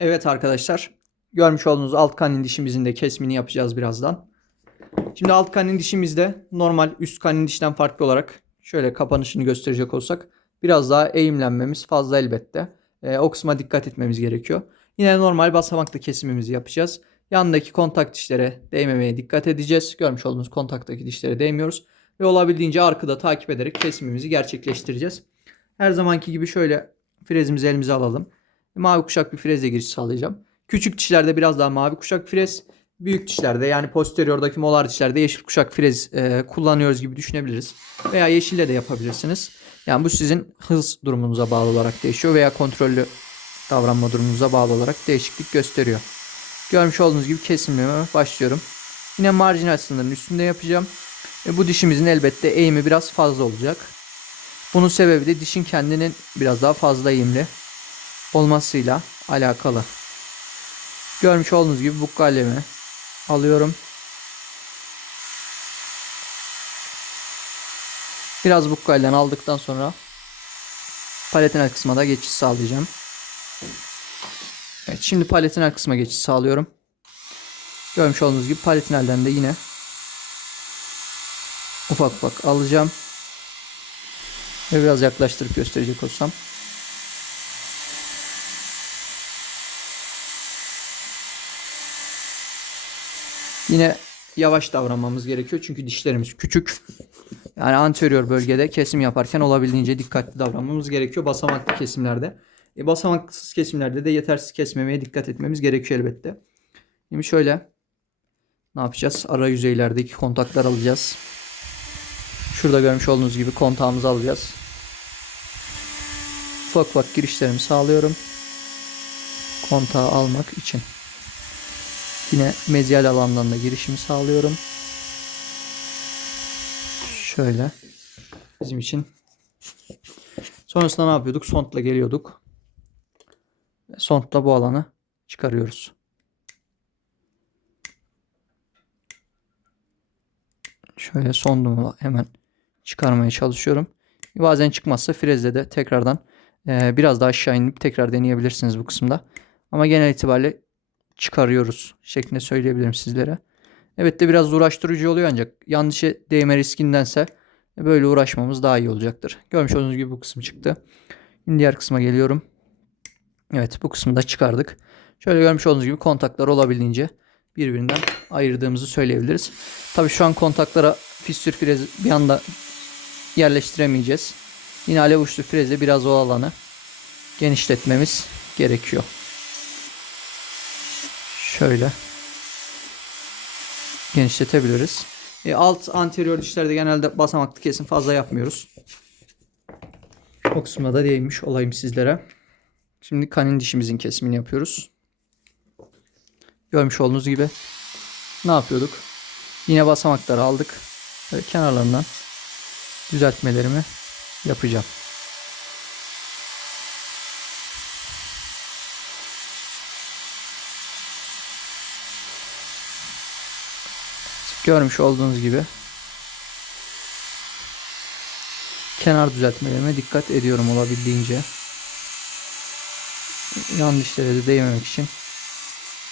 Evet arkadaşlar. Görmüş olduğunuz alt kanin dişimizin de kesmini yapacağız birazdan. Şimdi alt kanin dişimizde normal üst kanin dişten farklı olarak şöyle kapanışını gösterecek olsak biraz daha eğimlenmemiz fazla elbette. Ee, o kısma dikkat etmemiz gerekiyor. Yine normal basamaklı kesimimizi yapacağız. Yanındaki kontak dişlere değmemeye dikkat edeceğiz. Görmüş olduğunuz kontaktaki dişlere değmiyoruz. Ve olabildiğince arkada takip ederek kesimimizi gerçekleştireceğiz. Her zamanki gibi şöyle frezimizi elimize alalım. Mavi kuşak bir frezle giriş sağlayacağım. Küçük dişlerde biraz daha mavi kuşak frez. Büyük dişlerde yani posteriordaki molar dişlerde yeşil kuşak frez e, kullanıyoruz gibi düşünebiliriz. Veya yeşille de yapabilirsiniz. Yani bu sizin hız durumunuza bağlı olarak değişiyor veya kontrollü davranma durumunuza bağlı olarak değişiklik gösteriyor. Görmüş olduğunuz gibi kesimleme başlıyorum. Yine marjinal sınırın üstünde yapacağım. E, bu dişimizin elbette eğimi biraz fazla olacak. Bunun sebebi de dişin kendinin biraz daha fazla eğimli olmasıyla alakalı. Görmüş olduğunuz gibi bu kalemi alıyorum. Biraz bu kaleden aldıktan sonra paletin alt kısmına da geçiş sağlayacağım. Evet şimdi paletin alt kısma geçiş sağlıyorum. Görmüş olduğunuz gibi paletin elden de yine ufak ufak alacağım. Ve biraz yaklaştırıp gösterecek olsam. Yine yavaş davranmamız gerekiyor çünkü dişlerimiz küçük. Yani anterior bölgede kesim yaparken olabildiğince dikkatli davranmamız gerekiyor basamaklı kesimlerde. E, basamaksız kesimlerde de yetersiz kesmemeye dikkat etmemiz gerekiyor elbette. Şimdi şöyle ne yapacağız? Ara yüzeylerdeki kontaklar alacağız. Şurada görmüş olduğunuz gibi kontağımızı alacağız. Ufak ufak girişlerimi sağlıyorum. Kontağı almak için. Yine mezyal alandan da girişimi sağlıyorum. Şöyle. Bizim için. Sonrasında ne yapıyorduk? Sontla geliyorduk. Sontla bu alanı çıkarıyoruz. Şöyle sondumu hemen çıkarmaya çalışıyorum. Bazen çıkmazsa frezle de tekrardan e, biraz daha aşağı inip tekrar deneyebilirsiniz bu kısımda. Ama genel itibariyle çıkarıyoruz şeklinde söyleyebilirim sizlere. Evet de biraz uğraştırıcı oluyor ancak yan dişe değme riskindense böyle uğraşmamız daha iyi olacaktır. Görmüş olduğunuz gibi bu kısım çıktı. Şimdi diğer kısma geliyorum. Evet bu kısmı da çıkardık. Şöyle görmüş olduğunuz gibi kontaklar olabildiğince birbirinden ayırdığımızı söyleyebiliriz. Tabi şu an kontaklara fistür frez bir anda yerleştiremeyeceğiz. Yine alev uçlu frezle biraz o alanı genişletmemiz gerekiyor. Şöyle genişletebiliriz. E, alt anterior dişlerde genelde basamaklı kesim fazla yapmıyoruz. O kısmına da değinmiş olayım sizlere. Şimdi kanin dişimizin kesimini yapıyoruz. Görmüş olduğunuz gibi ne yapıyorduk? Yine basamakları aldık. Böyle kenarlarından düzeltmelerimi yapacağım. Görmüş olduğunuz gibi kenar düzeltmelerime dikkat ediyorum olabildiğince. Yan dişlere de değmemek için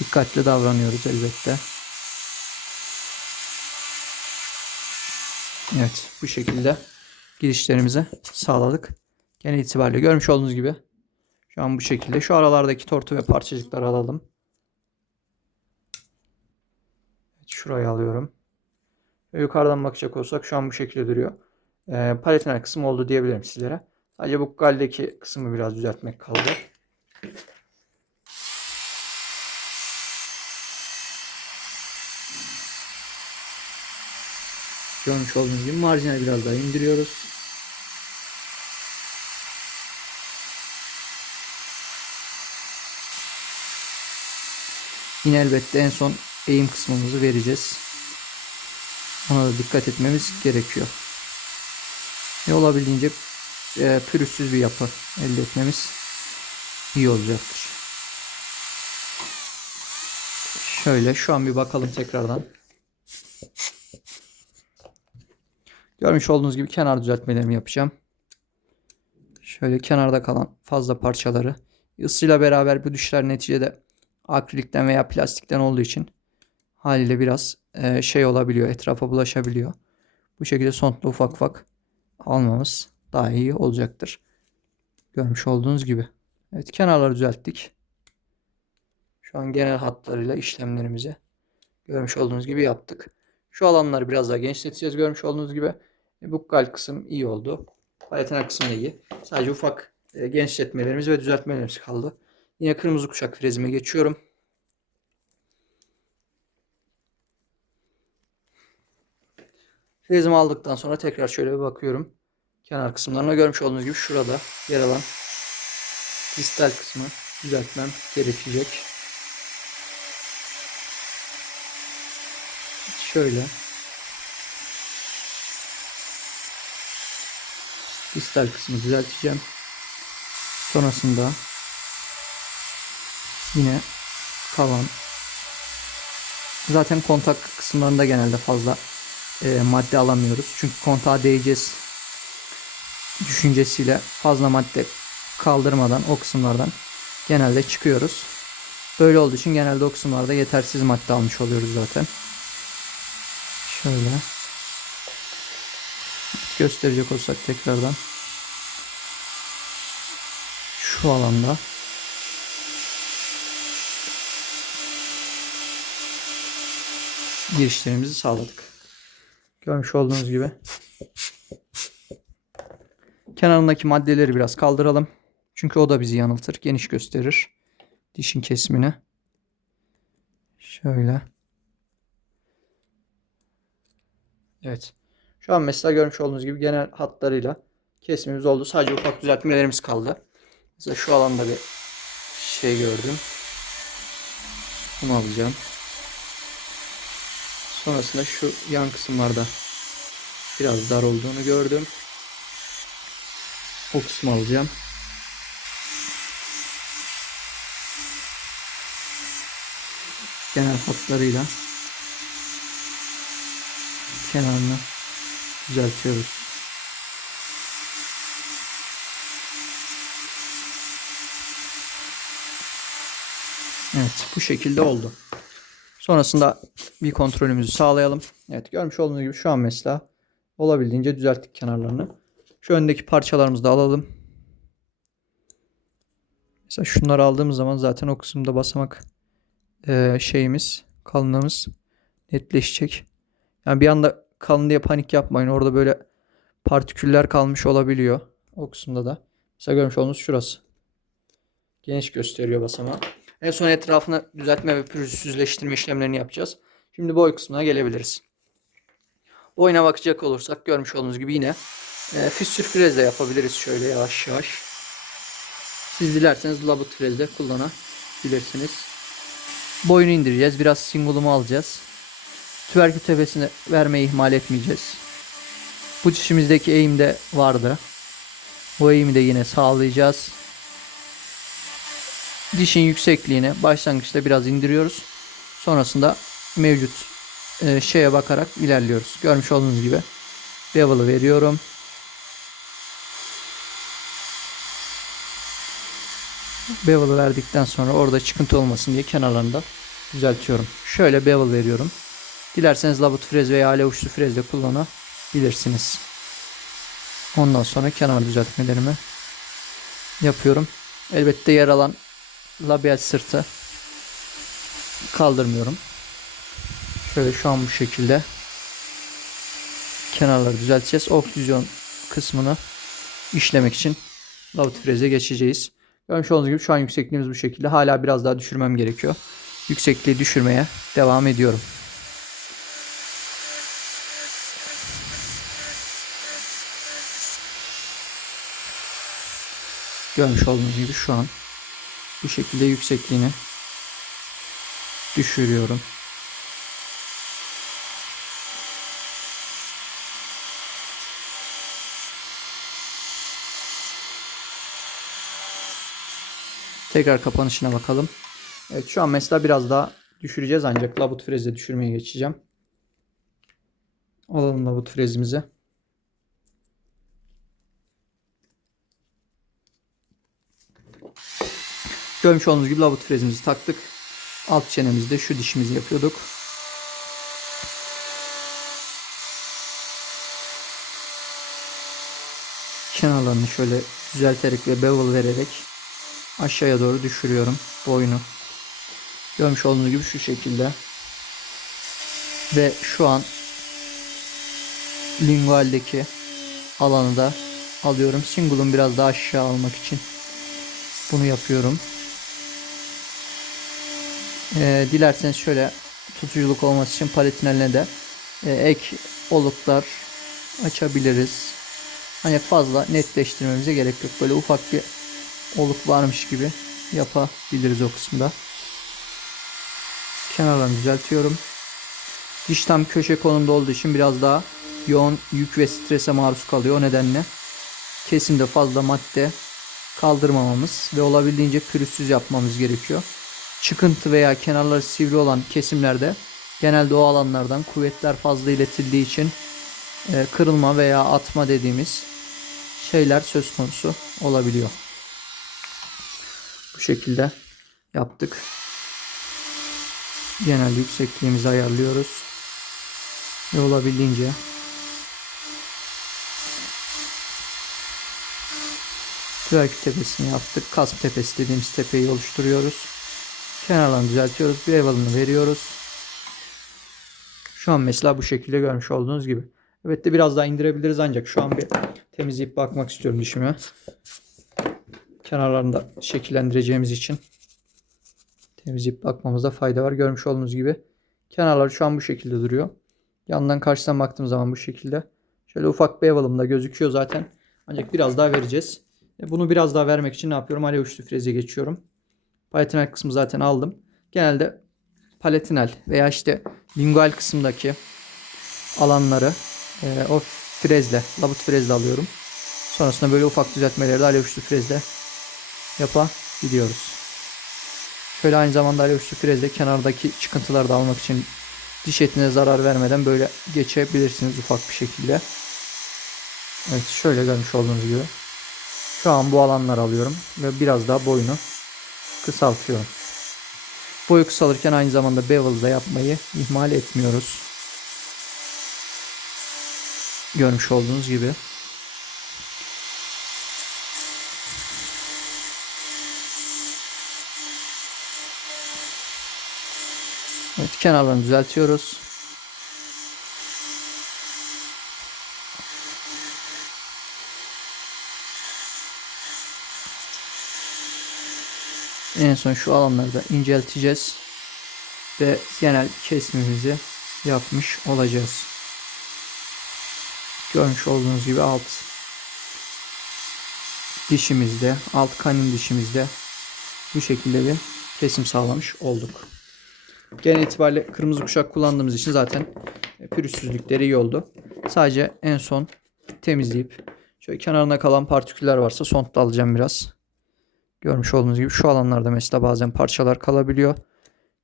dikkatli davranıyoruz elbette. Evet bu şekilde girişlerimizi sağladık. Genel itibariyle görmüş olduğunuz gibi şu an bu şekilde. Şu aralardaki tortu ve parçacıkları alalım. Evet, şurayı alıyorum. Yukarıdan bakacak olsak şu an bu şekilde duruyor. E, paletin kısım oldu diyebilirim sizlere. Sadece bu galdeki kısmı biraz düzeltmek kaldı. Görmüş olduğunuz gibi marjinal biraz daha indiriyoruz. Yine elbette en son eğim kısmımızı vereceğiz. Ona da dikkat etmemiz gerekiyor. Ve olabildiğince e, pürüzsüz bir yapı elde etmemiz iyi olacaktır. Şöyle şu an bir bakalım tekrardan. Görmüş olduğunuz gibi kenar düzeltmelerimi yapacağım. Şöyle kenarda kalan fazla parçaları Isıyla beraber bu düşler neticede akrilikten veya plastikten olduğu için haliyle biraz e, şey olabiliyor. Etrafa bulaşabiliyor. Bu şekilde sonunda ufak ufak almamız daha iyi olacaktır. Görmüş olduğunuz gibi. Evet kenarları düzelttik. Şu an genel hatlarıyla işlemlerimizi görmüş olduğunuz gibi yaptık. Şu alanları biraz daha genişleteceğiz görmüş olduğunuz gibi. E, bu gal kısım iyi oldu. Paletena kısmı iyi. Sadece ufak e, genişletmelerimiz ve düzeltmelerimiz kaldı. Yine kırmızı kuşak frezime geçiyorum. Frezimi aldıktan sonra tekrar şöyle bir bakıyorum. Kenar kısımlarına görmüş olduğunuz gibi şurada yer alan kristal kısmı düzeltmem gerekecek. Şöyle. Kristal kısmı düzelteceğim. Sonrasında yine kalan zaten kontak kısımlarında genelde fazla e, madde alamıyoruz. Çünkü kontağa değeceğiz düşüncesiyle fazla madde kaldırmadan o kısımlardan genelde çıkıyoruz. Böyle olduğu için genelde o kısımlarda yetersiz madde almış oluyoruz zaten. Şöyle gösterecek olsak tekrardan şu alanda girişlerimizi sağladık. Görmüş olduğunuz gibi kenarındaki maddeleri biraz kaldıralım. Çünkü o da bizi yanıltır. Geniş gösterir dişin kesimini. Şöyle. Evet. Şu an mesela görmüş olduğunuz gibi genel hatlarıyla kesimimiz oldu. Sadece ufak düzeltmelerimiz kaldı. Mesela şu alanda bir şey gördüm. Bunu alacağım. Sonrasında şu yan kısımlarda biraz dar olduğunu gördüm. O kısmı alacağım. Genel hatlarıyla kenarını düzeltiyoruz. Evet bu şekilde oldu. Sonrasında bir kontrolümüzü sağlayalım. Evet görmüş olduğunuz gibi şu an mesela olabildiğince düzelttik kenarlarını. Şu öndeki parçalarımızı da alalım. Mesela şunları aldığımız zaman zaten o kısımda basamak e, şeyimiz, kalınlığımız netleşecek. Yani bir anda kalın diye panik yapmayın. Orada böyle partiküller kalmış olabiliyor. O kısımda da. Mesela görmüş olduğunuz şurası. Geniş gösteriyor basamağı. En son etrafını düzeltme ve pürüzsüzleştirme işlemlerini yapacağız. Şimdi boy kısmına gelebiliriz. Boyuna bakacak olursak görmüş olduğunuz gibi yine e, füstür frezle yapabiliriz şöyle yavaş yavaş. Siz dilerseniz labut frezle kullanabilirsiniz. Boyunu indireceğiz. Biraz singulumu alacağız. Tüverkü tepesini vermeyi ihmal etmeyeceğiz. Bu dişimizdeki eğim de vardı. Bu eğimi de yine sağlayacağız. Dişin yüksekliğini başlangıçta biraz indiriyoruz. Sonrasında mevcut e, şeye bakarak ilerliyoruz. Görmüş olduğunuz gibi bevel'ı veriyorum. Bevel'ı verdikten sonra orada çıkıntı olmasın diye kenarlarında düzeltiyorum. Şöyle bevel veriyorum. Dilerseniz labut frez veya alev uçlu frez de kullanabilirsiniz. Ondan sonra kenar düzeltmelerimi yapıyorum. Elbette yer alan labial sırtı kaldırmıyorum. Şöyle şu an bu şekilde kenarları düzelteceğiz. Oklüzyon kısmını işlemek için labut freze geçeceğiz. Görmüş olduğunuz gibi şu an yüksekliğimiz bu şekilde. Hala biraz daha düşürmem gerekiyor. Yüksekliği düşürmeye devam ediyorum. Görmüş olduğunuz gibi şu an bu şekilde yüksekliğini düşürüyorum. Tekrar kapanışına bakalım. Evet şu an mesela biraz daha düşüreceğiz ancak labut frezle düşürmeye geçeceğim. Alalım labut frezimizi. Görmüş olduğunuz gibi labut frezimizi taktık. Alt çenemizde şu dişimizi yapıyorduk. Kenarlarını şöyle düzelterek ve bevel vererek aşağıya doğru düşürüyorum boyunu. Görmüş olduğunuz gibi şu şekilde. Ve şu an lingualdeki alanı da alıyorum. Single'ın biraz daha aşağı almak için bunu yapıyorum. Ee, dilerseniz şöyle tutuculuk olması için paletinelle de e, ek oluklar açabiliriz. Hani fazla netleştirmemize gerek yok. Böyle ufak bir oluk varmış gibi yapabiliriz o kısımda. Kenarlarını düzeltiyorum. Diş tam köşe konumda olduğu için biraz daha yoğun yük ve strese maruz kalıyor. O nedenle kesimde fazla madde kaldırmamamız ve olabildiğince pürüzsüz yapmamız gerekiyor. Çıkıntı veya kenarları sivri olan kesimlerde genelde o alanlardan kuvvetler fazla iletildiği için e, kırılma veya atma dediğimiz şeyler söz konusu olabiliyor. Bu şekilde yaptık. Genel yüksekliğimizi ayarlıyoruz. Ve olabildiğince Trakü tepesini yaptık. Kasp tepesi dediğimiz tepeyi oluşturuyoruz. Kenarlarını düzeltiyoruz. Bir evalını veriyoruz. Şu an mesela bu şekilde görmüş olduğunuz gibi. Evet de biraz daha indirebiliriz ancak şu an bir temizleyip bakmak istiyorum dişime. Kenarlarını da şekillendireceğimiz için temizleyip bakmamızda fayda var. Görmüş olduğunuz gibi kenarları şu an bu şekilde duruyor. Yandan karşıdan baktığım zaman bu şekilde. Şöyle ufak bir evalımda gözüküyor zaten. Ancak biraz daha vereceğiz. E, Bunu biraz daha vermek için ne yapıyorum? Alev uçlu freze geçiyorum. Palatinal kısmı zaten aldım. Genelde palatinal veya işte lingual kısımdaki alanları e, o frezle, labut frezle alıyorum. Sonrasında böyle ufak düzeltmeleri de alev uçlu frezle yapabiliyoruz. Şöyle aynı zamanda alev uçlu frezle kenardaki çıkıntıları da almak için diş etine zarar vermeden böyle geçebilirsiniz ufak bir şekilde. Evet şöyle görmüş olduğunuz gibi. Şu an bu alanları alıyorum ve biraz daha boyunu kısaltıyorum. Boyu kısalırken aynı zamanda bevel da yapmayı ihmal etmiyoruz. Görmüş olduğunuz gibi. Evet kenarlarını düzeltiyoruz. En son şu alanları da incelteceğiz. Ve genel kesimimizi yapmış olacağız. Görmüş olduğunuz gibi alt dişimizde, alt kanin dişimizde bu şekilde bir kesim sağlamış olduk. Genel itibariyle kırmızı kuşak kullandığımız için zaten pürüzsüzlükleri iyi oldu. Sadece en son temizleyip şöyle kenarına kalan partiküller varsa sontla alacağım biraz. Görmüş olduğunuz gibi şu alanlarda mesela bazen parçalar kalabiliyor.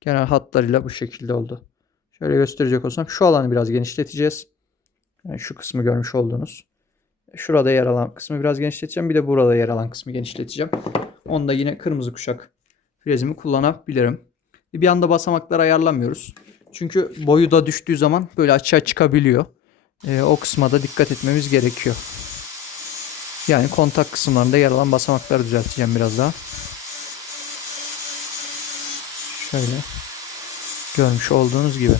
Genel hatlarıyla bu şekilde oldu. Şöyle gösterecek olsam şu alanı biraz genişleteceğiz. Yani şu kısmı görmüş olduğunuz. Şurada yer alan kısmı biraz genişleteceğim. Bir de burada yer alan kısmı genişleteceğim. Onu da yine kırmızı kuşak frezimi kullanabilirim. Bir anda basamakları ayarlamıyoruz. Çünkü boyu da düştüğü zaman böyle açığa çıkabiliyor. Ee, o kısma da dikkat etmemiz gerekiyor. Yani kontak kısımlarında yer alan basamakları düzelteceğim biraz daha. Şöyle görmüş olduğunuz gibi.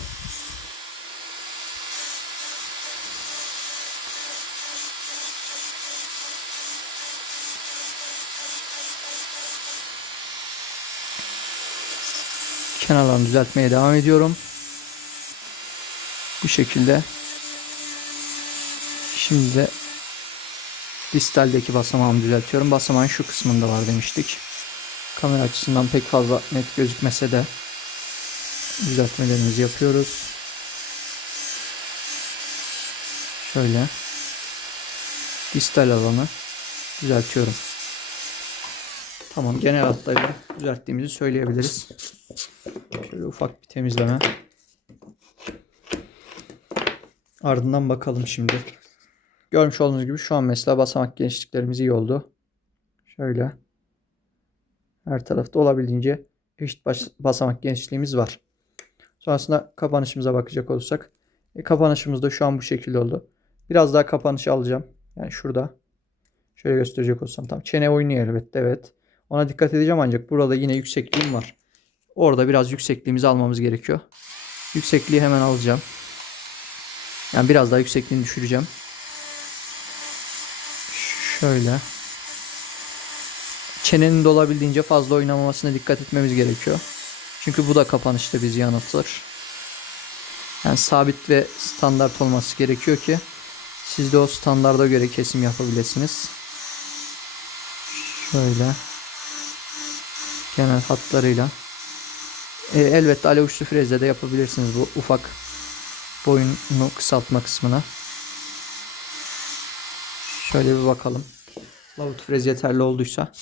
Kenarlarını düzeltmeye devam ediyorum. Bu şekilde. Şimdi de distaldeki basamağımı düzeltiyorum. Basamağın şu kısmında var demiştik. Kamera açısından pek fazla net gözükmese de düzeltmelerimizi yapıyoruz. Şöyle distal alanı düzeltiyorum. Tamam genel hatlarıyla düzelttiğimizi söyleyebiliriz. Şöyle ufak bir temizleme. Ardından bakalım şimdi. Görmüş olduğunuz gibi şu an mesela basamak genişliklerimiz iyi oldu. Şöyle. Her tarafta olabildiğince eşit bas- basamak genişliğimiz var. Sonrasında kapanışımıza bakacak olursak. E, kapanışımız da şu an bu şekilde oldu. Biraz daha kapanışı alacağım. Yani şurada. Şöyle gösterecek olsam. Tam çene oynuyor elbette evet. Ona dikkat edeceğim ancak burada yine yüksekliğim var. Orada biraz yüksekliğimizi almamız gerekiyor. Yüksekliği hemen alacağım. Yani biraz daha yüksekliğini düşüreceğim. Şöyle. Çenenin de olabildiğince fazla oynamamasına dikkat etmemiz gerekiyor. Çünkü bu da kapanışta bizi yanıltır. Yani sabit ve standart olması gerekiyor ki siz de o standarda göre kesim yapabilirsiniz. Şöyle genel hatlarıyla. E, elbette alev uçlu frezle de yapabilirsiniz bu ufak boyunu kısaltma kısmına. Şöyle bir bakalım. Lavut frez yeterli olduysa.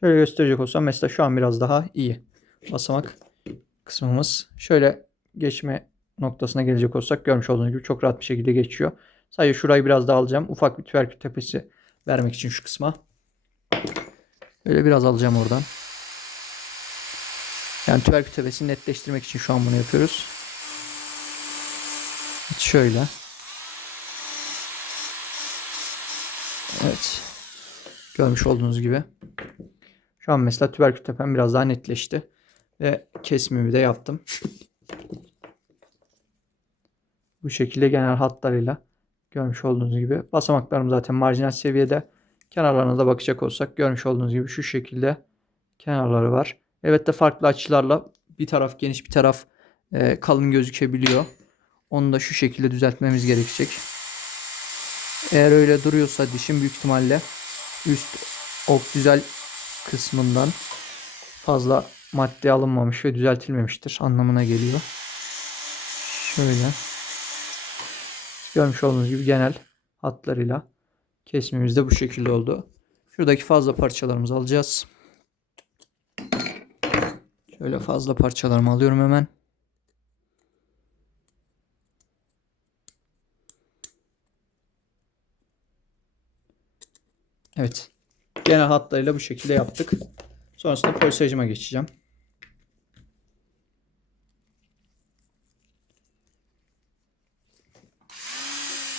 Şöyle gösterecek olsam mesela şu an biraz daha iyi. Basamak kısmımız. Şöyle geçme noktasına gelecek olsak görmüş olduğunuz gibi çok rahat bir şekilde geçiyor. Sadece şurayı biraz daha alacağım. Ufak bir tüverkül tepesi vermek için şu kısma. Böyle biraz alacağım oradan. Yani tüverkül tepesini netleştirmek için şu an bunu yapıyoruz. Şöyle. Evet. Görmüş olduğunuz gibi. Şu an mesela tüberkül tepem biraz daha netleşti. Ve kesimimi de yaptım. Bu şekilde genel hatlarıyla görmüş olduğunuz gibi. Basamaklarım zaten marjinal seviyede. Kenarlarına da bakacak olsak görmüş olduğunuz gibi şu şekilde kenarları var. Evet de farklı açılarla bir taraf geniş bir taraf e, kalın gözükebiliyor. Onu da şu şekilde düzeltmemiz gerekecek. Eğer öyle duruyorsa dişim büyük ihtimalle üst oktüzel kısmından fazla madde alınmamış ve düzeltilmemiştir anlamına geliyor. Şöyle. Görmüş olduğunuz gibi genel hatlarıyla kesimimiz de bu şekilde oldu. Şuradaki fazla parçalarımızı alacağız. Şöyle fazla parçalarımı alıyorum hemen. Evet. Genel hatlarıyla bu şekilde yaptık. Sonrasında polisajıma geçeceğim.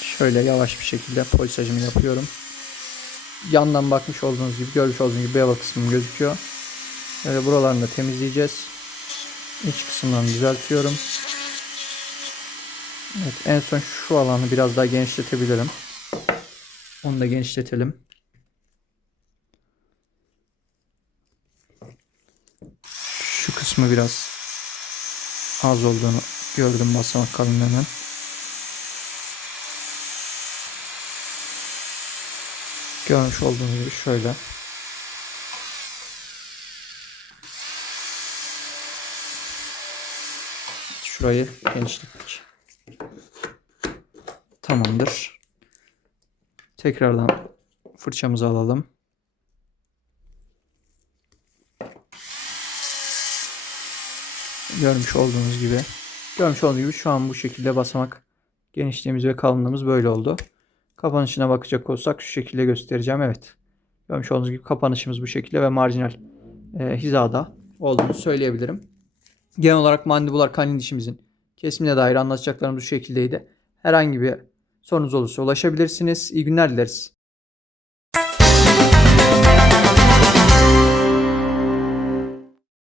Şöyle yavaş bir şekilde polisajımı yapıyorum. Yandan bakmış olduğunuz gibi, görmüş olduğunuz gibi beyaz kısmım gözüküyor. Böyle buralarını da temizleyeceğiz. İç kısımlarını düzeltiyorum. Evet, en son şu alanı biraz daha genişletebilirim. Onu da genişletelim. Şu kısmı biraz az olduğunu gördüm basamak kalınlığının. Görmüş olduğunuz gibi şöyle. Şurayı genişlettik. Tamamdır. Tekrardan fırçamızı alalım. Görmüş olduğunuz gibi. Görmüş olduğunuz gibi şu an bu şekilde basamak genişliğimiz ve kalınlığımız böyle oldu. Kapanışına bakacak olsak şu şekilde göstereceğim. Evet. Görmüş olduğunuz gibi kapanışımız bu şekilde ve marjinal e, hizada olduğunu söyleyebilirim. Genel olarak mandibular kanin dişimizin kesimine dair anlatacaklarımız bu şekildeydi. Herhangi bir sorunuz olursa ulaşabilirsiniz. İyi günler dileriz.